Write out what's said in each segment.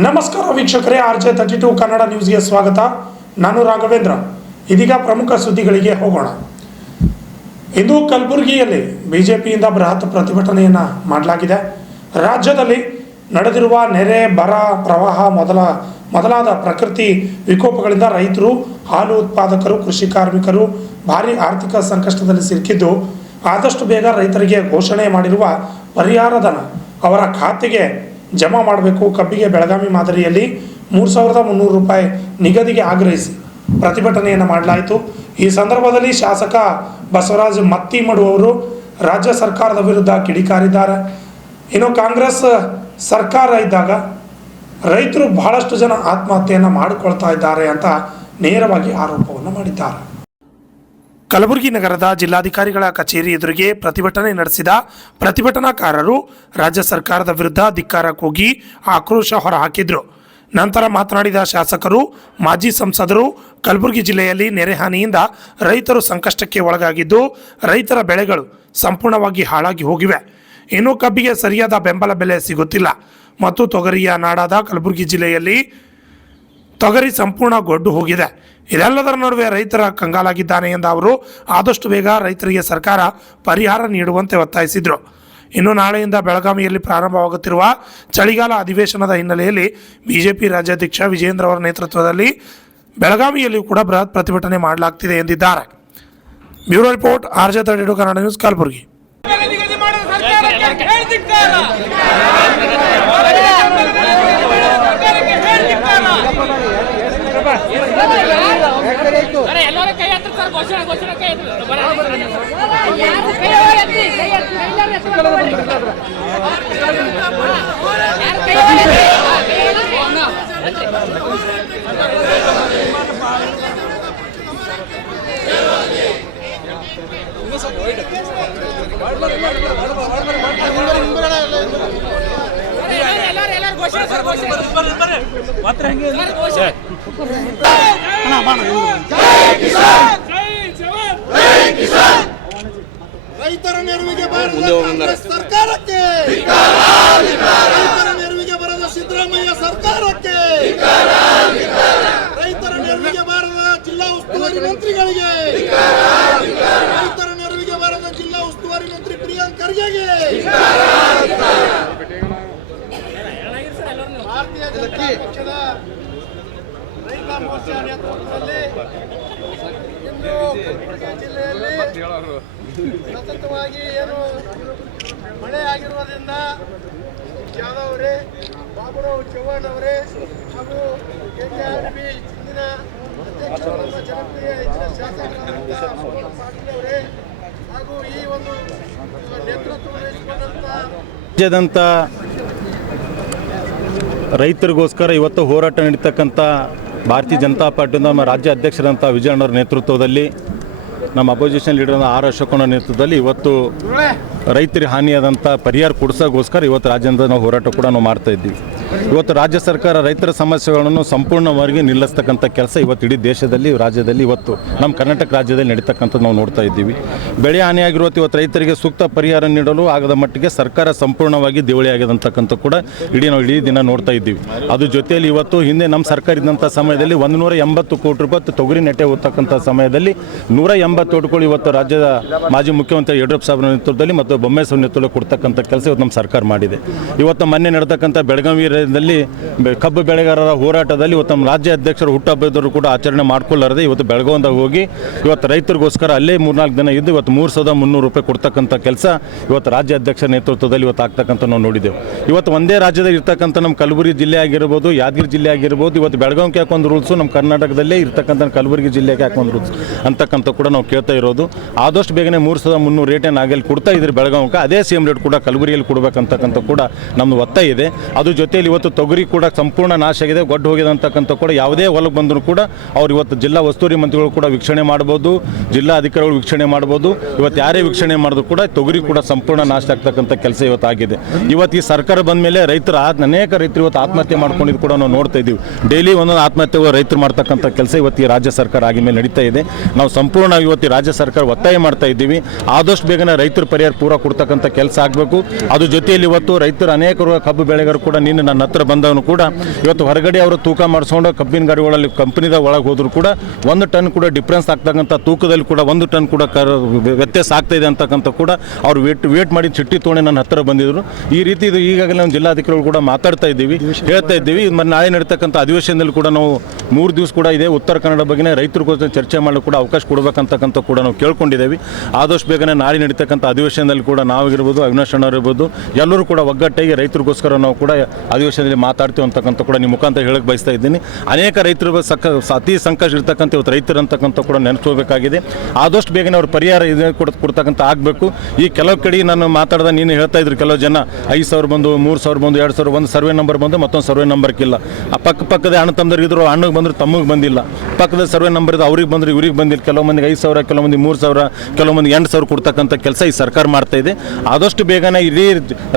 ನಮಸ್ಕಾರ ವೀಕ್ಷಕರೇ, RJ32 ಕನ್ನಡ ನ್ಯೂಸ್ಗೆ ಸ್ವಾಗತ. ನಾನು ರಾಘವೇಂದ್ರ. ಇದೀಗ ಪ್ರಮುಖ ಸುದ್ದಿಗಳಿಗೆ ಹೋಗೋಣ. ಇಂದು ಕಲಬುರಗಿಯಲ್ಲಿ ಬಿಜೆಪಿಯಿಂದ ಬೃಹತ್ ಪ್ರತಿಭಟನೆಯನ್ನು ಮಾಡಲಾಗಿದೆ. ರಾಜ್ಯದಲ್ಲಿ ನಡೆದಿರುವ ನೆರೆ, ಬರ, ಪ್ರವಾಹ ಮೊದಲಾದ ಪ್ರಕೃತಿ ವಿಕೋಪಗಳಿಂದ ರೈತರು, ಹಾಲು ಉತ್ಪಾದಕರು, ಕೃಷಿ ಕಾರ್ಮಿಕರು ಭಾರಿ ಆರ್ಥಿಕ ಸಂಕಷ್ಟದಲ್ಲಿ ಸಿಲುಕಿದ್ದು, ಆದಷ್ಟು ಬೇಗ ರೈತರಿಗೆ ಘೋಷಣೆ ಮಾಡಿರುವ ಪರಿಹಾರ ಧನ ಅವರ ಖಾತೆಗೆ ಜಮಾ ಮಾಡಬೇಕು. ಕಬ್ಬಿಗೆ ಬೆಳಗಾವಿ ಮಾದರಿಯಲ್ಲಿ 3,300 ರೂಪಾಯಿ ನಿಗದಿಗೆ ಆಗ್ರಹಿಸಿ ಪ್ರತಿಭಟನೆಯನ್ನು ಮಾಡಲಾಯಿತು. ಈ ಸಂದರ್ಭದಲ್ಲಿ ಶಾಸಕ ಬಸವರಾಜ ಮತ್ತಿಮಡು ಅವರು ರಾಜ್ಯ ಸರ್ಕಾರದ ವಿರುದ್ಧ ಕಿಡಿಕಾರಿದ್ದಾರೆ. ಇನ್ನು ಕಾಂಗ್ರೆಸ್ ಸರ್ಕಾರ ಇದ್ದಾಗ ರೈತರು ಬಹಳಷ್ಟು ಜನ ಆತ್ಮಹತ್ಯೆಯನ್ನು ಮಾಡಿಕೊಳ್ತಾ ಇದ್ದಾರೆ ಅಂತ ನೇರವಾಗಿ ಆರೋಪವನ್ನು ಮಾಡಿದ್ದಾರೆ. ಕಲಬುರಗಿ ನಗರದ ಜಿಲ್ಲಾಧಿಕಾರಿಗಳ ಕಚೇರಿ ಎದುರಿಗೆ ಪ್ರತಿಭಟನೆ ನಡೆಸಿದ ಪ್ರತಿಭಟನಾಕಾರರು ರಾಜ್ಯ ಸರ್ಕಾರದ ವಿರುದ್ಧ ಧಿಕ್ಕಾರ ಕೂಗಿ ಆಕ್ರೋಶ ಹೊರಹಾಕಿದ್ರು. ನಂತರ ಮಾತನಾಡಿದ ಶಾಸಕರು, ಮಾಜಿ ಸಂಸದರು, ಕಲಬುರಗಿ ಜಿಲ್ಲೆಯಲ್ಲಿ ನೆರೆ ಹಾನಿಯಿಂದ ರೈತರು ಸಂಕಷ್ಟಕ್ಕೆ ಒಳಗಾಗಿದ್ದು, ರೈತರ ಬೆಳೆಗಳು ಸಂಪೂರ್ಣವಾಗಿ ಹಾಳಾಗಿ ಹೋಗಿವೆ. ಇನ್ನು ಕಬ್ಬಿಗೆ ಸರಿಯಾದ ಬೆಂಬಲ ಬೆಲೆ ಸಿಗುತ್ತಿಲ್ಲ ಮತ್ತು ತೊಗರಿಯ ನಾಡಾದ ಕಲಬುರಗಿ ಜಿಲ್ಲೆಯಲ್ಲಿ ತೊಗರಿ ಸಂಪೂರ್ಣ ಗೊಡ್ಡು ಹೋಗಿದೆ. ಇದೆಲ್ಲದರ ನಡುವೆ ರೈತರ ಕಂಗಾಲಾಗಿದ್ದಾನೆ ಎಂದ ಅವರು ಆದಷ್ಟು ಬೇಗ ರೈತರಿಗೆ ಸರ್ಕಾರ ಪರಿಹಾರ ನೀಡುವಂತೆ ಒತ್ತಾಯಿಸಿದರು. ಇನ್ನು ನಾಳೆಯಿಂದ ಬೆಳಗಾವಿಯಲ್ಲಿ ಪ್ರಾರಂಭವಾಗುತ್ತಿರುವ ಚಳಿಗಾಲ ಅಧಿವೇಶನದ ಹಿನ್ನೆಲೆಯಲ್ಲಿ ಬಿಜೆಪಿ ರಾಜ್ಯಾಧ್ಯಕ್ಷ ವಿಜೇಂದ್ರ ಅವರ ನೇತೃತ್ವದಲ್ಲಿ ಬೆಳಗಾವಿಯಲ್ಲಿ ಕೂಡ ಬೃಹತ್ ಪ್ರತಿಭಟನೆ ಮಾಡಲಾಗ್ತಿದೆ ಎಂದಿದ್ದಾರೆ. Bureau report, RJ32 Kannada news, Kalaburagi. ರೈತರ ನೆರವಿಗೆ ಬರದ ಸರ್ಕಾರಕ್ಕೆ, ರೈತರ ನೆರವಿಗೆ ಬರದ ಸಿದ್ದರಾಮಯ್ಯ ಸರ್ಕಾರಕ್ಕೆ, ರೈತರ ನೆರವಿಗೆ ಬಾರದ ಜಿಲ್ಲಾ ಉಸ್ತುವಾರಿ ಮಂತ್ರಿಗಳಿಗೆ, ರೈತರ ನೆರವಿಗೆ ಬಾರದ ಜಿಲ್ಲಾ ಉಸ್ತುವಾರಿ ಮಂತ್ರಿ ಪ್ರಿಯಾಂಕ್ ಖರ್ಗೆಗೆ, ಭಾರತೀಯ ಜನತಾ ಪಕ್ಷದ ರೈತ ಮೋರ್ಚಾ ನೇತೃತ್ವದಲ್ಲಿ ಇಂದು ಕಲಬುರಗಿ ಜಿಲ್ಲೆಯಲ್ಲಿ ಸತತವಾಗಿ ಏನು ಮಳೆ ಆಗಿರುವುದರಿಂದ ಯಾದವ್ ಅವರೇ, ಬಾಬುರಾವ್ ಚವ್ಹಾಣ್ ಅವರೇ ಹಾಗೂ KKRB ಹಿಂದಿನ ಅಧ್ಯಕ್ಷರು, ನಮ್ಮ ಜನಪ್ರಿಯ ಹೆಚ್ಚಿನ ಶಾಸಕರಾದಂಥ ಅಮೋಲ್ ಪಾಟೀಲ್ ಅವರೇ ಹಾಗೂ ಈ ಒಂದು ನೇತೃತ್ವ ವಹಿಸಿಕೊಂಡಂಥ ರಾಜ್ಯಾದ್ಯಂತ ರೈತರಿಗೋಸ್ಕರ ಇವತ್ತು ಹೋರಾಟ ನಡೀತಕ್ಕಂಥ ಭಾರತೀಯ ಜನತಾ ಪಾರ್ಟಿಯ ನಮ್ಮ ರಾಜ್ಯ ಅಧ್ಯಕ್ಷರಂಥ ವಿಜಯಣ್ಣವ್ರ ನೇತೃತ್ವದಲ್ಲಿ, ನಮ್ಮ ಅಪೋಸಿಷನ್ ಲೀಡರ್ R ಅಶೋಕಣ್ಣ ನೇತೃತ್ವದಲ್ಲಿ ಇವತ್ತು ರೈತರಿಗೆ ಹಾನಿಯಾದಂಥ ಪರಿಹಾರ ಕೊಡಿಸೋಕ್ಕೋಸ್ಕರ ಇವತ್ತು ರಾಜ್ಯದ ನಾವು ಹೋರಾಟ ಕೂಡ ನಾವು ಮಾಡ್ತಾ ಇದ್ದೀವಿ. ಇವತ್ತು ರಾಜ್ಯ ಸರ್ಕಾರ ರೈತರ ಸಮಸ್ಯೆಗಳನ್ನು ಸಂಪೂರ್ಣವಾಗಿ ನಿಲ್ಲಿಸ್ತಕ್ಕಂಥ ಕೆಲಸ ಇವತ್ತು ಇಡೀ ದೇಶದಲ್ಲಿ, ರಾಜ್ಯದಲ್ಲಿ, ಇವತ್ತು ನಮ್ಮ ಕರ್ನಾಟಕ ರಾಜ್ಯದಲ್ಲಿ ನಡೀತಕ್ಕಂಥದ್ದು ನಾವು ನೋಡ್ತಾ ಇದ್ದೀವಿ. ಬೆಳೆ ಹಾನಿಯಾಗಿರುವತ್ತು ಇವತ್ತು ರೈತರಿಗೆ ಸೂಕ್ತ ಪರಿಹಾರ ನೀಡಲು ಆಗದ ಮಟ್ಟಿಗೆ ಸರ್ಕಾರ ಸಂಪೂರ್ಣವಾಗಿ ದಿವಾಳಿ ಆಗಿದಂತಕ್ಕಂಥ ಕೂಡ ನಾವು ಇಡೀ ದಿನ ನೋಡ್ತಾ ಇದ್ದೀವಿ. ಅದು ಜೊತೆಯಲ್ಲಿ ಇವತ್ತು ಹಿಂದೆ ನಮ್ಮ ಸರ್ಕಾರ ಇದ್ದಂಥ ಸಮಯದಲ್ಲಿ 180 ಕೋಟಿ ರೂಪಾಯಿ ತೊಗರಿ ನೆಟ್ಟೆ ಹೋಗ್ತಕ್ಕಂಥ ಸಮಯದಲ್ಲಿ 180 ಕೋಟಿಗಳು ಇವತ್ತು ರಾಜ್ಯದ ಮಾಜಿ ಮುಖ್ಯಮಂತ್ರಿ ಯಡಿಯೂರಪ್ಪ ಸಾಹೇಬರ ನೇತೃತ್ವದಲ್ಲಿ ಮತ್ತು ಬೊಮ್ಮಾಯಿ ಸಾಹೇಬರ ನೇತೃತ್ವದಲ್ಲಿ ಕೊಡ್ತಕ್ಕಂಥ ಕೆಲಸ ಇವತ್ತು ನಮ್ಮ ಸರ್ಕಾರ ಮಾಡಿದೆ. ಇವತ್ತು ಮೊನ್ನೆ ನಡೆತಕ್ಕಂಥ ಬೆಳಗಾವಿಯಲ್ಲಿ ಕಬ್ಬು ಬೆಳೆಗಾರರ ಹೋರಾಟದಲ್ಲಿ ಇವತ್ತು ನಮ್ಮ ರಾಜ್ಯ ಅಧ್ಯಕ್ಷರು ಹುಟ್ಟುಹಬ್ಬದವರು ಕೂಡ ಆಚರಣೆ ಮಾಡ್ಕೊಳ್ಳಾರದೆ ಇವತ್ತು ಬೆಳಗಾವಿದಾಗ ಹೋಗಿ ಇವತ್ತು ರೈತರಿಗೋಸ್ಕರ ಅಲ್ಲೇ 3-4 ದಿನ ಇದ್ದು ಇವತ್ತು 3,300 ರೂಪಾಯಿ ಕೊಡ್ತಕ್ಕಂಥ ಕೆಲಸ ಇವತ್ತು ರಾಜ್ಯ ಅಧ್ಯಕ್ಷರ ನೇತೃತ್ವದಲ್ಲಿ ಇವತ್ತು ಆಗ್ತಕ್ಕಂಥ ನಾವು ನೋಡಿದೆವು. ಇವತ್ತು ಒಂದೇ ರಾಜ್ಯದಲ್ಲಿ ಇರ್ತಕ್ಕಂಥ ನಮ್ಮ ಕಲಬುರಗಿ ಜಿಲ್ಲೆ ಆಗಿರ್ಬೋದು, ಯಾದಗಿರಿ ಜಿಲ್ಲೆ ಆಗಿರ್ಬೋದು, ಇವತ್ತು ಬೆಳಗಾವಿಗೆ ಯಾಕೊಂದು ರೂಲ್ಸು, ನಮ್ಮ ಕರ್ನಾಟಕದಲ್ಲೇ ಇರ್ತಕ್ಕಂಥ ಕಲಬುರಗಿ ಜಿಲ್ಲೆಗೆ ಯಾಕೊಂದು ರೂಲ್ಸ್ ಅಂತಕ್ಕಂಥ ಕೂಡ ನಾವು ಕೇಳ್ತಾ ಇರೋದು. ಆದಷ್ಟು ಬೇಗನೆ 3,300 ರೇಟೇನು ಆಗಲಿ ಕೊಡ್ತಾ ಇದ್ರೆ ಬೆಳಗಾವಿಗೆ ಅದೇ ಸೇಮ್ ರೇಟ್ ಕೂಡ ಕಲಬುರಗಿಯಲ್ಲಿ ಕೊಡಬೇಕಂತಕ್ಕಂಥ ಕೂಡ ನಮ್ಮದು ಒತ್ತಾಯ ಇದೆ. ಅದು ಜೊತೆಯಲ್ಲಿ ಇವತ್ತು ತೊಗರಿ ಕೂಡ ಸಂಪೂರ್ಣ ನಾಶ ಆಗಿದೆ, ಗೊಡ್ಡು ಹೋಗಿದೆ ಅಂತಕ್ಕಂಥ ಕೂಡ ಯಾವುದೇ ಹೊಲಕ್ಕೆ ಬಂದರೂ ಕೂಡ ಅವ್ರು ಇವತ್ತು ಜಿಲ್ಲಾ ಉಸ್ತುವಾರಿ ಮಂತ್ರಿಗಳು ಕೂಡ ವೀಕ್ಷಣೆ ಮಾಡ್ಬೋದು, ಜಿಲ್ಲಾ ಅಧಿಕಾರಿಗಳು ವೀಕ್ಷಣೆ ಮಾಡ್ಬೋದು. ಇವತ್ತು ಯಾರೇ ವೀಕ್ಷಣೆ ಮಾಡಿದ್ರು ಕೂಡ ತೊಗರಿ ಕೂಡ ಸಂಪೂರ್ಣ ನಾಶ ಆಗ್ತಕ್ಕಂಥ ಕೆಲಸ ಇವತ್ತು ಆಗಿದೆ. ಇವತ್ತು ಈ ಸರ್ಕಾರ ಬಂದ ಮೇಲೆ ಅನೇಕ ರೈತರು ಇವತ್ತು ಆತ್ಮಹತ್ಯೆ ಮಾಡ್ಕೊಂಡಿದ್ದು ಕೂಡ ನಾವು ನೋಡ್ತಾ ಇದ್ದೀವಿ. ಡೈಲಿ ಒಂದೊಂದು ಆತ್ಮಹತ್ಯೆ ರೈತರು ಮಾಡ್ತಕ್ಕಂಥ ಕೆಲಸ ಇವತ್ತು ಈ ರಾಜ್ಯ ಸರ್ಕಾರ ಆಗಿದ ಮೇಲೆ ನಡೀತಾ ಇದೆ. ನಾವು ಸಂಪೂರ್ಣ ಇವತ್ತು ರಾಜ್ಯ ಸರ್ಕಾರ ಒತ್ತಾಯ ಮಾಡ್ತಾ ಇದ್ದೀವಿ, ಆದಷ್ಟು ಬೇಗನೆ ರೈತರ ಪರಿಹಾರ ಪೂರ ಕೊಡ್ತಕ್ಕಂಥ ಕೆಲಸ ಆಗಬೇಕು. ಅದು ಜೊತೆಯಲ್ಲಿ ಇವತ್ತು ರೈತರು ಅನೇಕರು ಕಬ್ಬು ಬೆಳೆಗಾರರು ಕೂಡ ನಿನ್ನೆ ನನ್ನ ನನ್ನ ಹತ್ರ ಬಂದವನು ಕೂಡ ಇವತ್ತು ಹೊರಗಡೆ ಅವರು ತೂಕ ಮಾಡಿಸ್ಕೊಂಡು ಕಬ್ಬಿನ ಗಾಡಿಗಳಲ್ಲಿ ಕಂಪ್ನಿದ ಒಳಗೆ ಹೋದ್ರು ಕೂಡ 1 ಟನ್ ಕೂಡ ಡಿಫ್ರೆನ್ಸ್ ಆಗ್ತಕ್ಕಂಥ ತೂಕದಲ್ಲಿ ಕೂಡ 1 ಟನ್ ಕೂಡ ವ್ಯತ್ಯಾಸ ಆಗ್ತಾ ಇದೆ ಅಂತಕ್ಕಂಥ ಕೂಡ ಅವ್ರು ವೇಟ್ ಮಾಡಿ ಚಿಟ್ಟಿ ತೊಗೊಂಡು ನನ್ನ ಹತ್ತಿರ ಬಂದಿದ್ರು. ಈ ರೀತಿ ಇದು ಈಗಾಗಲೇ ನಾವು ಜಿಲ್ಲಾಧಿಕಾರಿಗಳು ಕೂಡ ಮಾತಾಡ್ತಾ ಇದ್ದೀವಿ, ಹೇಳ್ತಾ ಇದ್ದೀವಿ. ನಾಳೆ ನಡೀತಕ್ಕಂಥ ಅಧಿವೇಶನದಲ್ಲಿ ಕೂಡ ನಾವು 3 ದಿವಸ ಕೂಡ ಇದೆ ಉತ್ತರ ಕನ್ನಡ ಬಗ್ಗೆ ರೈತರಿಗೋಸ್ಕರ ಚರ್ಚೆ ಮಾಡಲು ಕೂಡ ಅವಕಾಶ ಕೊಡಬೇಕಂತಕ್ಕಂಥ ಕೂಡ ನಾವು ಕೇಳ್ಕೊಂಡಿದ್ದೇವೆ. ಆದಷ್ಟು ಬೇಗನೆ ನಾಳೆ ನಡೀತಕ್ಕಂಥ ಅಧಿವೇಶನದಲ್ಲಿ ಕೂಡ ನಾವಿರ್ಬೋದು, ಅವಿನಾಶ್ ಅಣ್ಣ ಇರ್ಬೋದು, ಎಲ್ಲರೂ ಕೂಡ ಒಗ್ಗಟ್ಟಾಗಿ ರೈತರಿಗೋಸ್ಕರ ನಾವು ಕೂಡ ಅಧಿವೇಶನದಲ್ಲಿ ಮಾತಾಡ್ತೀವಿ ಅಂತಕ್ಕಂಥ ಕೂಡ ನಿಮ್ಮ ಮುಖಾಂತರ ಹೇಳಕ್ಕೆ ಬಯಸ್ತಾ ಇದ್ದೀನಿ. ಅನೇಕ ರೈತರು ಅತಿ ಸಂಕಷ್ಟ ಇರ್ತಕ್ಕಂಥ ಇವತ್ತು ರೈತರು ಅಂತಕ್ಕಂಥ ಕೂಡ ನೆನೆಸ್ಕೋಬೇಕಾಗಿದೆ. ಆದಷ್ಟು ಬೇಗನೆ ಅವ್ರ ಪರಿಹಾರ ಇದೆ ಕೊಡ್ತಕ್ಕಂಥ ಆಗಬೇಕು. ಈ ಕೆಲವು ಕಡೆ ನಾನು ಮಾತಾಡ್ದ ನೀನು ಹೇಳ್ತಾ ಇದ್ರು ಕೆಲವು ಜನ 5,000 ಬಂದು 3,000 ಬಂದು 2,000 ಒಂದು ಸರ್ವೆ ನಂಬರ್ ಬಂದು ಮತ್ತೊಂದು ಸರ್ವೆ ನಂಬರ್ಗಿಲ್ಲ. ಆ ಪಕ್ಕದ ಅಣ್ಣ ತಮ್ಮದರಿಗಿದ್ರು ಅಣ್ಣಗೆ ಬಂದರು ತಮಗೆ ಬಂದಿಲ್ಲ, ಪಕ್ಕದ ಸರ್ವೆ ನಂಬರ್ ಇದು ಅವ್ರಿಗೆ ಬಂದರೆ ಇವ್ರಿಗೆ ಬಂದಿಲ್ಲ. ಕೆಲವು ಮಂದಿಗೆ 5,000, ಕೆಲವು ಮಂದಿ 3,000, ಕೆಲವು ಮಂದಿ 8,000 ಕೊಡ್ತಕ್ಕಂಥ ಕೆಲಸ ಈ ಸರ್ಕಾರ ಮಾಡ್ತಾ ಇದೆ. ಆದಷ್ಟು ಬೇಗನೆ ಇಡೀ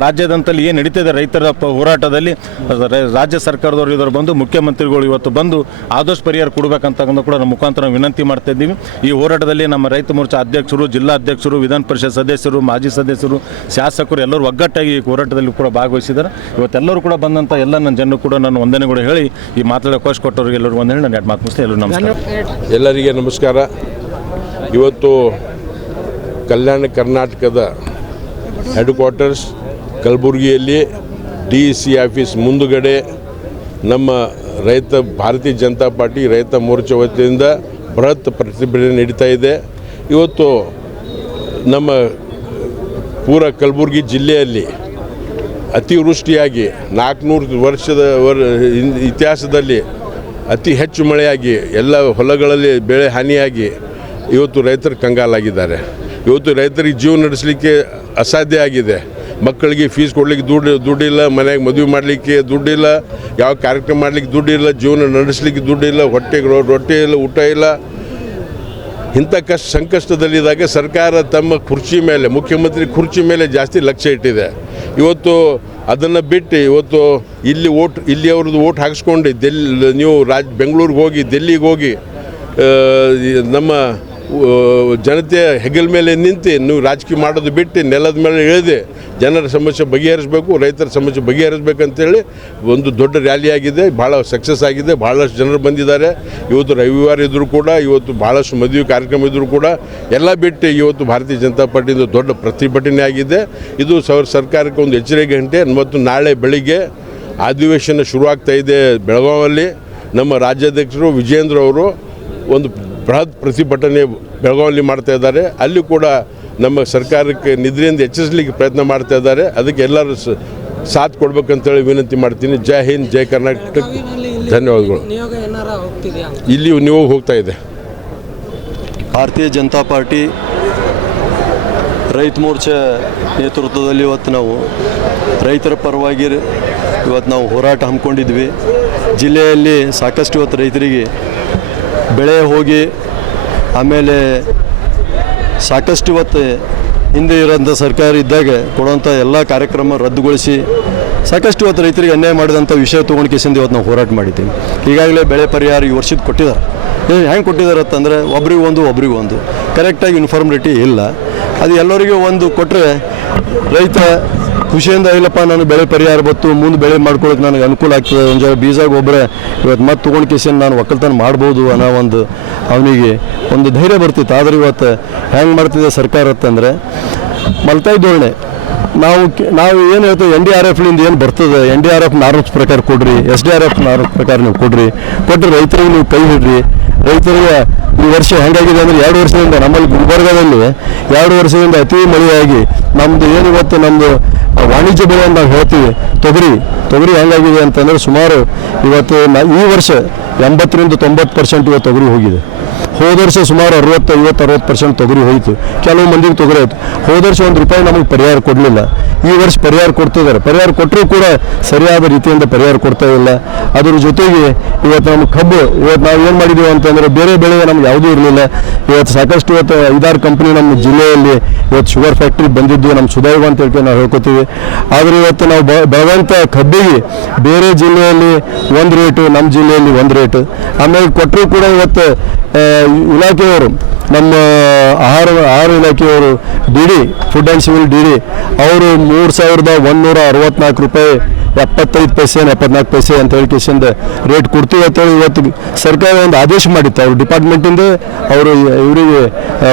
ರಾಜ್ಯದಂತಲ್ಲಿ ಏನು ನಡೀತಿದೆ ರೈತರ ಹೋರಾಟದಲ್ಲಿ ರಾಜ್ಯ ಸರ್ಕಾರದವರು ಇವರು ಬಂದು ಮುಖ್ಯಮಂತ್ರಿಗಳು ಇವತ್ತು ಬಂದು ಆದಷ್ಟು ಪರಿಹಾರ ಕೊಡಬೇಕಂತಕ್ಕಂಥ ಕೂಡ ನಮ್ಮ ಮುಖಾಂತರ ವಿನಂತಿ ಮಾಡ್ತಾ ಇದ್ದೀವಿ. ಈ ಹೋರಾಟದಲ್ಲಿ ನಮ್ಮ ರೈತ ಮೋರ್ಚಾ ಅಧ್ಯಕ್ಷರು, ಜಿಲ್ಲಾಧ್ಯಕ್ಷರು, ವಿಧಾನ ಪರಿಷತ್ ಸದಸ್ಯರು, ಮಾಜಿ ಸದಸ್ಯರು, ಶಾಸಕರು ಎಲ್ಲರೂ ಒಗ್ಗಟ್ಟಾಗಿ ಈ ಹೋರಾಟದಲ್ಲಿ ಕೂಡ ಭಾಗವಹಿಸಿದ್ದಾರೆ. ಇವತ್ತೆಲ್ಲರೂ ಕೂಡ ಬಂದಂಥ ಎಲ್ಲ ನನ್ನ ಜನರು ಕೂಡ ನಾನು ವಂದನೆಗಳು ಹೇಳಿ ಈ ಮಾತಾಡೋ ಅವಕಾಶ ಕೊಟ್ಟವ್ರಿಗೆ ಎಲ್ಲರೂ ವಂದನೆ ನಾನು ಎರಡು ಮಾತು ಮುಗಿಸ್ತೇನೆ. ಎಲ್ಲರೂ ನಮಸ್ಕಾರ. ಎಲ್ಲರಿಗೆ ನಮಸ್ಕಾರ. ಇವತ್ತು ಕಲ್ಯಾಣ ಕರ್ನಾಟಕದ ಹೆಡ್ ಕ್ವಾರ್ಟರ್ಸ್ ಕಲಬುರಗಿಯಲ್ಲಿ DEC ಆಫೀಸ್ ಮುಂದುಗಡೆ ನಮ್ಮ ಭಾರತೀಯ ಜನತಾ ಪಾರ್ಟಿ ರೈತ ಮೋರ್ಚಾ ವತಿಯಿಂದ ಬೃಹತ್ ಪ್ರತಿಭಟನೆ ನಡೀತಾ ಇದೆ. ಇವತ್ತು ನಮ್ಮ ಪೂರ ಕಲಬುರಗಿ ಜಿಲ್ಲೆಯಲ್ಲಿ ಅತಿವೃಷ್ಟಿಯಾಗಿ 400 ವರ್ಷದ ಇತಿಹಾಸದಲ್ಲಿ ಅತಿ ಹೆಚ್ಚು ಮಳೆಯಾಗಿ ಎಲ್ಲ ಹೊಲಗಳಲ್ಲಿ ಬೆಳೆ ಹಾನಿಯಾಗಿ ಇವತ್ತು ರೈತರು ಕಂಗಾಲಾಗಿದ್ದಾರೆ. ಇವತ್ತು ರೈತರಿಗೆ ಜೀವನ ನಡೆಸಲಿಕ್ಕೆ ಅಸಾಧ್ಯ ಆಗಿದೆ. ಮಕ್ಕಳಿಗೆ ಫೀಸ್ ಕೊಡಲಿಕ್ಕೆ ದುಡ್ಡಿಲ್ಲ, ಮನೆಗೆ ಮದುವೆ ಮಾಡಲಿಕ್ಕೆ ದುಡ್ಡಿಲ್ಲ, ಯಾವ ಕಾರ್ಯಕ್ರಮ ಮಾಡಲಿಕ್ಕೆ ದುಡ್ಡಿಲ್ಲ, ಜೀವನ ನಡೆಸಲಿಕ್ಕೆ ದುಡ್ಡಿಲ್ಲ, ಹೊಟ್ಟೆಗೆ ರೊಟ್ಟಿ ಇಲ್ಲ, ಊಟ ಇಲ್ಲ. ಇಂಥ ಸಂಕಷ್ಟದಲ್ಲಿದ್ದಾಗ ಸರ್ಕಾರ ತಮ್ಮ ಕುರ್ಚಿ ಮೇಲೆ, ಮುಖ್ಯಮಂತ್ರಿ ಕುರ್ಚಿ ಮೇಲೆ ಜಾಸ್ತಿ ಲಕ್ಷ್ಯ ಇಟ್ಟಿದೆ. ಇವತ್ತು ಅದನ್ನು ಬಿಟ್ಟು ಇವತ್ತು ಇಲ್ಲಿ ಅವ್ರದ್ದು ಓಟ್ ಹಾಕಿಸ್ಕೊಂಡು ನೀವು ಬೆಂಗಳೂರಿಗೆ ಹೋಗಿ, ದಿಲ್ಲಿಗೆ ಹೋಗಿ ನಮ್ಮ ಜನತೆಯ ಹೆಗಲ ಮೇಲೆ ನಿಂತು ನೀವು ರಾಜಕೀಯ ಮಾಡೋದು ಬಿಟ್ಟು ನೆಲದ ಮೇಲೆ ಇಳಿದು ಜನರ ಸಮಸ್ಯೆ ಬಗೆಹರಿಸಬೇಕು, ರೈತರ ಸಮಸ್ಯೆ ಬಗೆಹರಿಸಬೇಕಂತೇಳಿ ಒಂದು ದೊಡ್ಡ ರ್ಯಾಲಿ ಆಗಿದೆ. ಭಾಳ ಸಕ್ಸಸ್ ಆಗಿದೆ. ಭಾಳಷ್ಟು ಜನರು ಬಂದಿದ್ದಾರೆ. ಇವತ್ತು ರವಿವಾರ ಇದ್ದರೂ ಕೂಡ, ಇವತ್ತು ಭಾಳಷ್ಟು ಮದುವೆ ಕಾರ್ಯಕ್ರಮ ಇದ್ದರೂ ಕೂಡ ಎಲ್ಲ ಬಿಟ್ಟು ಇವತ್ತು ಭಾರತೀಯ ಜನತಾ ಪಾರ್ಟಿಯಿಂದ ದೊಡ್ಡ ಪ್ರತಿಭಟನೆ ಆಗಿದೆ. ಇದು ಸರ್ಕಾರಕ್ಕೆ ಒಂದು ಎಚ್ಚರಿಕೆ ಗಂಟೆ. ಮತ್ತು ನಾಳೆ ಬೆಳಿಗ್ಗೆ ಅಧಿವೇಶನ ಶುರುವಾಗ್ತಾ ಇದೆ ಬೆಳಗಾವಿಯಲ್ಲಿ. ನಮ್ಮ ರಾಜ್ಯಾಧ್ಯಕ್ಷರು ವಿಜೇಂದ್ರ ಅವರು ಒಂದು ಬೃಹತ್ ಪ್ರತಿಭಟನೆ ಬೆಳಗಾವಿಯಲ್ಲಿ ಮಾಡ್ತಾ ಇದ್ದಾರೆ. ಅಲ್ಲಿ ಕೂಡ ನಮ್ಮ ಸರ್ಕಾರಕ್ಕೆ ನಿದ್ರೆಯಿಂದ ಎಚ್ಚರಿಸಲಿಕ್ಕೆ ಪ್ರಯತ್ನ ಮಾಡ್ತಾ ಇದ್ದಾರೆ. ಅದಕ್ಕೆ ಎಲ್ಲರೂ ಸಾಥ್ ಕೊಡ್ಬೇಕಂತೇಳಿ ವಿನಂತಿ ಮಾಡ್ತೀನಿ. ಜೈ ಹಿಂದ್, ಜೈ ಕರ್ನಾಟಕ. ಧನ್ಯವಾದಗಳು. ಇಲ್ಲಿ ನಿಯೋಗ ಹೋಗ್ತಾ ಇದೆ. ಭಾರತೀಯ ಜನತಾ ಪಾರ್ಟಿ ರೈತ ಮೋರ್ಚಾ ನೇತೃತ್ವದಲ್ಲಿ ಇವತ್ತು ನಾವು ರೈತರ ಪರವಾಗಿ ಇವತ್ತು ನಾವು ಹೋರಾಟ ಹಮ್ಮಿಕೊಂಡಿದ್ವಿ. ಜಿಲ್ಲೆಯಲ್ಲಿ ಸಾಕಷ್ಟು ಇವತ್ತು ರೈತರಿಗೆ ಬೆಳೆ ಹೋಗಿ ಆಮೇಲೆ ಸಾಕಷ್ಟು ಇವತ್ತು ಹಿಂದೆ ಇರೋಂಥ ಸರ್ಕಾರ ಇದ್ದಾಗ ಕೊಡುವಂಥ ಎಲ್ಲ ಕಾರ್ಯಕ್ರಮ ರದ್ದುಗೊಳಿಸಿ ಸಾಕಷ್ಟು ಇವತ್ತು ರೈತರಿಗೆ ಅನ್ಯಾಯ ಮಾಡಿದಂಥ ವಿಷಯ ತೊಗೊಂಡು ಕೇಸಿಂದ ಇವತ್ತು ನಾವು ಹೋರಾಟ ಮಾಡಿದ್ದೀವಿ. ಈಗಾಗಲೇ ಬೆಳೆ ಪರಿಹಾರ ಈ ವರ್ಷದ ಕೊಟ್ಟಿದ್ದಾರೆ. ಹೆಂಗೆ ಕೊಟ್ಟಿದ್ದಾರೆ ಅಂತಂದರೆ ಒಬ್ರಿಗೊಂದು ಕರೆಕ್ಟಾಗಿ ಯೂನಿಫಾರ್ಮಿಟಿ ಇಲ್ಲ. ಅದು ಎಲ್ಲರಿಗೂ ಒಂದು ಕೊಟ್ಟರೆ ರೈತ ಖುಷಿಯಿಂದ ಇಲ್ಲಪ್ಪ ನಾನು ಬೆಳೆ ಪರಿಹಾರ ಬತ್ತು, ಮುಂದೆ ಬೆಳೆ ಮಾಡ್ಕೊಳ್ಳೋಕೆ ನನಗೆ ಅನುಕೂಲ ಆಗ್ತದೆ, ಒಂದು ಜನ ಬೀಜ ಗೊಬ್ಬರ ಇವತ್ತು ಮತ್ತೆ ತೊಗೊಂಡು ಕೇಸಿಂದ ನಾನು ಒಕ್ಕಲ್ತನ ಮಾಡ್ಬೋದು ಅನ್ನೋ ಒಂದು ಅವನಿಗೆ ಒಂದು ಧೈರ್ಯ ಬರ್ತಿತ್ತು. ಆದರೆ ಇವತ್ತು ಹೆಂಗೆ ಮಾಡ್ತಿದೆ ಸರ್ಕಾರ ಅಂತಂದರೆ ಮಲ್ತಾಯಿ ಧೋರಣೆ. ನಾವು ಏನು ಹೇಳ್ತೀವಿ, NDRFಲಿಂದ ಏನು ಬರ್ತದೆ, NDRF ನಾರ್ಮ್ಸ್ ಪ್ರಕಾರ ಕೊಡ್ರಿ, SDRF ನಾರ್ಮ್ಸ್ ಪ್ರಕಾರ ನೀವು ಕೊಟ್ಟರೆ ರೈತರಿಗೆ ನೀವು ಕೈ ಬಿಡ್ರಿ. ರೈತರಿಗೆ ಈ ವರ್ಷ ಹೆಂಗಾಗಿದೆ ಅಂದರೆ 2 ವರ್ಷದಿಂದ ನಮ್ಮಲ್ಲಿ ಗುಲ್ಬರ್ಗಾದಲ್ಲಿ 2 ವರ್ಷದಿಂದ ಅತಿ ಮಳೆಯಾಗಿ ನಮ್ಮದು ಏನು ಇವತ್ತು ನಮ್ಮದು ವಾಣಿಜ್ಯ ಬೆಳೆ ಅಂತ ನಾವು ಹೇಳ್ತೀವಿ, ತೊಗರಿ ಹೆಂಗಾಗಿದೆ ಅಂತಂದರೆ ಸುಮಾರು ಇವತ್ತು ಈ ವರ್ಷ 80-90% ಇವತ್ತು ತೊಗರಿ ಹೋಗಿದೆ. ಹೋದ ವರ್ಷ ಸುಮಾರು 60% ತೊಗರಿ ಹೋಯಿತು. ಕೆಲವು ಮಂದಿಗೆ ತೊಗರಿ ಆಯಿತು. ಹೋದ ವರ್ಷ ₹1 ನಮಗೆ ಪರಿಹಾರ ಕೊಡಲಿಲ್ಲ. ಈ ವರ್ಷ ಪರಿಹಾರ ಕೊಡ್ತಿದ್ದಾರೆ. ಪರಿಹಾರ ಕೊಟ್ಟರೂ ಕೂಡ ಸರಿಯಾದ ರೀತಿಯಿಂದ ಪರಿಹಾರ ಕೊಡ್ತಾ ಇಲ್ಲ. ಅದ್ರ ಜೊತೆಗೆ ಇವತ್ತು ನಮ್ಮ ಕಬ್ಬು ಇವತ್ತು ನಾವು ಏನು ಮಾಡಿದ್ದೀವಿ ಅಂತಂದರೆ ಬೇರೆ ಬೆಳೆ ನಮ್ಗೆ ಯಾವುದೂ ಇರಲಿಲ್ಲ. ಇವತ್ತು ಸಾಕಷ್ಟು ಇವತ್ತು 5-6 ಕಂಪ್ನಿ ನಮ್ಮ ಜಿಲ್ಲೆಯಲ್ಲಿ ಇವತ್ತು ಶುಗರ್ ಫ್ಯಾಕ್ಟ್ರಿ ಬಂದಿದ್ದು ನಮ್ಮ ಸುದೈವ ಅಂತ ಹೇಳ್ಕೊಂಡು ನಾವು ಹೇಳ್ಕೊತೀವಿ. ಆದರೆ ಇವತ್ತು ನಾವು ಬೆಳೆದಂಥ ಕಬ್ಬಿಗೆ ಬೇರೆ ಜಿಲ್ಲೆಯಲ್ಲಿ ಒಂದು ರೇಟು, ನಮ್ಮ ಜಿಲ್ಲೆಯಲ್ಲಿ ಒಂದು ರೇಟು. ಆಮೇಲೆ ಕೊಟ್ಟರೂ ಕೂಡ ಇವತ್ತು ಇಲಾಖೆಯವರು, ನಮ್ಮ ಆಹಾರ ಇಲಾಖೆಯವರು DD food and civil DD ಅವರು ₹3,164 75 ಪೈಸೆ 74 ಪೈಸೆ ಅಂತ ಹೇಳಿ ಕಿಶಿಂದ ರೇಟ್ ಕೊಡ್ತೀವಿ ಅಂತೇಳಿ ಇವತ್ತು ಸರ್ಕಾರ ಒಂದು ಆದೇಶ ಮಾಡಿತ್ತು. ಅವ್ರ ಡಿಪಾರ್ಟ್ಮೆಂಟಿಂದ ಅವರು ಇವರಿಗೆ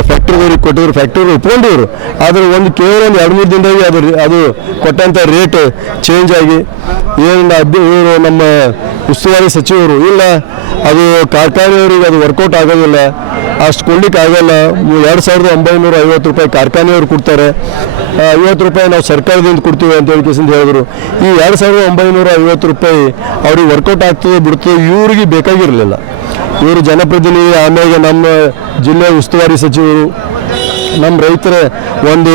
ಫ್ಯಾಕ್ಟ್ರಿದವ್ರಿಗೆ ಕೊಟ್ಟಿದ್ರು, ಫ್ಯಾಕ್ಟ್ರಿ ಒಪ್ಕೊಂಡಿದ್ರು. ಆದರೆ ಕೇವಲ ಒಂದು 2-3 ದಿನದಾಗಿ ಅದು ಕೊಟ್ಟಂಥ ರೇಟ್ ಚೇಂಜ್ ಆಗಿ ಇವರು ನಮ್ಮ ಉಸ್ತುವಾರಿ ಸಚಿವರು ಇಲ್ಲ ಅದು ಕಾರ್ಖಾನೆಯವರಿಗೆ ಅದು ವರ್ಕೌಟ್ ಆಗೋದಿಲ್ಲ, ಅಷ್ಟು ಕೊಡ್ಲಿಕ್ಕೆ ಆಗಲ್ಲ, 2950 ರೂಪಾಯಿ ಕಾರ್ಖಾನೆಯವರು ಕೊಡ್ತಾರೆ, 50 ರೂಪಾಯಿ ನಾವು ಸರ್ಕಾರದಿಂದ ಕೊಡ್ತೀವಿ ಅಂತ ಹೇಳಿ ಹೇಳಿದ್ರು. ಈ 2950 ರೂಪಾಯಿ ಅವ್ರಿಗೆ ವರ್ಕೌಟ್ ಆಗ್ತದೆ ಬಿಡ್ತದೆ ಇವ್ರಿಗೆ ಬೇಕಾಗಿರಲಿಲ್ಲ. ಇವರು ಜನಪ್ರತಿನಿಧಿ, ಆಮೇಲೆ ನಮ್ಮ ಜಿಲ್ಲೆಯ ಉಸ್ತುವಾರಿ ಸಚಿವರು, ನಮ್ಮ ರೈತರ ಒಂದು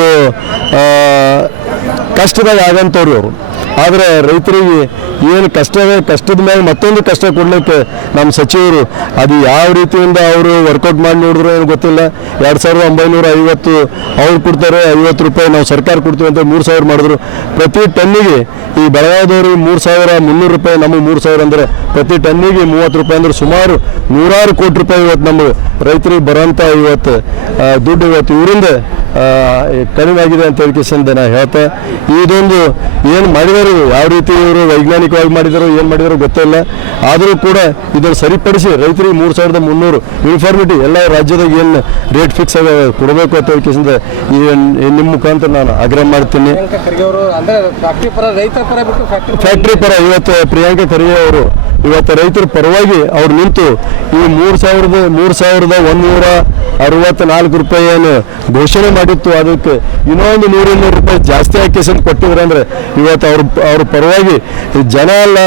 ಕಷ್ಟದಾಗ ಆಗಂಥವ್ರು ಅವರು. ಆದರೆ ರೈತರಿಗೆ ಏನು ಕಷ್ಟದ ಮೇಲೆ ಮತ್ತೊಂದು ಕಷ್ಟ ಕೊಡಲಿಕ್ಕೆ ನಮ್ಮ ಸಚಿವರು ಅದು ಯಾವ ರೀತಿಯಿಂದ ಅವರು ವರ್ಕೌಟ್ ಮಾಡಿ ನೋಡಿದ್ರು ಏನು ಗೊತ್ತಿಲ್ಲ. 2950 ಅವ್ರು ಕೊಡ್ತಾರೆ, 50 ರೂಪಾಯಿ ನಾವು ಸರ್ಕಾರ ಕೊಡ್ತೀವಿ ಅಂತ 3000 ಮಾಡಿದ್ರು. ಪ್ರತಿ ಟನ್ನಿಗೆ ಈ ಬೆಳಗಾವಿದವ್ರಿಗೆ 3300 ರೂಪಾಯಿ, ನಮಗೆ 3000 ಅಂದರೆ ಪ್ರತಿ ಟನ್ನಿಗೆ 30 ರೂಪಾಯಿ ಅಂದರೆ ಸುಮಾರು 100 ಕೋಟಿ ರೂಪಾಯಿ ಇವತ್ತು ನಮ್ಮ ರೈತರಿಗೆ ಬರೋಂಥ ಇವತ್ತು ದುಡ್ಡು ಇವತ್ತು ಇವರಿಂದ ಕಡಿಮೆ ಆಗಿದೆ ಅಂತ ಹೇಳಿಕೆಸಿಂದ ನಾ ಹೇಳ್ತಾ, ಇದೊಂದು ಏನು ಮಾಡಿದಾರೋ ಯಾವ ರೀತಿ ಇವರು ವೈಜ್ಞಾನಿಕವಾಗಿ ಮಾಡಿದಾರೋ ಏನು ಮಾಡಿದಾರೋ ಗೊತ್ತಿಲ್ಲ. ಆದರೂ ಕೂಡ ಇದನ್ನು ಸರಿಪಡಿಸಿ ರೈತರಿಗೆ 3300 ಯೂನಿಫಾರ್ಮಿಟಿ ಎಲ್ಲ ರಾಜ್ಯದಾಗ ಏನು ರೇಟ್ ಫಿಕ್ಸ್ ಆಗ ಕೊಡಬೇಕು ಅಂತ ಹೇಳಿಕೆಸಿಂದ ನಿಮ್ಮ ಮುಖಾಂತರ ನಾನು ಆಗ್ರಹ ಮಾಡ್ತೀನಿ. ಫ್ಯಾಕ್ಟ್ರಿ ಪರ ಇವತ್ತು ಪ್ರಿಯಾಂಕಾ ಖರ್ಗೆ ಅವರು ಇವತ್ತು ರೈತರ ಪರವಾಗಿ ಅವ್ರು ನಿಂತು ಈ 3164 ರೂಪಾಯಿಯನ್ನು ಘೋಷಣೆ ಮಾಡಿತ್ತು, ಅದಕ್ಕೆ ಇನ್ನೊಂದು 100 ರೂಪಾಯಿ ಜಾಸ್ತಿ ಹಾಕಿ ಕೊಟ್ಟಿದ್ರು ಅಂದರೆ ಇವತ್ತು ಅವ್ರ ಪರವಾಗಿ ಜನ ಅಲ್ಲ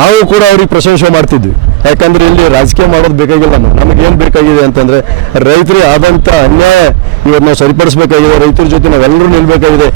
ನಾವು ಕೂಡ ಅವ್ರಿಗೆ ಪ್ರಶಂಸೆ ಮಾಡ್ತಿದ್ವಿ. ಯಾಕಂದ್ರೆ ಇಲ್ಲಿ ರಾಜಕೀಯ ಮಾಡೋದು ಬೇಕಾಗಿಲ್ಲ, ನಮಗೇನು ಬೇಕಾಗಿದೆ ಅಂತಂದರೆ ರೈತರಿಗೆ ಆದಂಥ ಅನ್ಯಾಯ ಇವತ್ತು ನಾವು ಸರಿಪಡಿಸಬೇಕಾಗಿದೆ, ರೈತರ ಜೊತೆ ನಾವೆಲ್ಲರೂ ನಿಲ್ಲಬೇಕಾಗಿದೆ.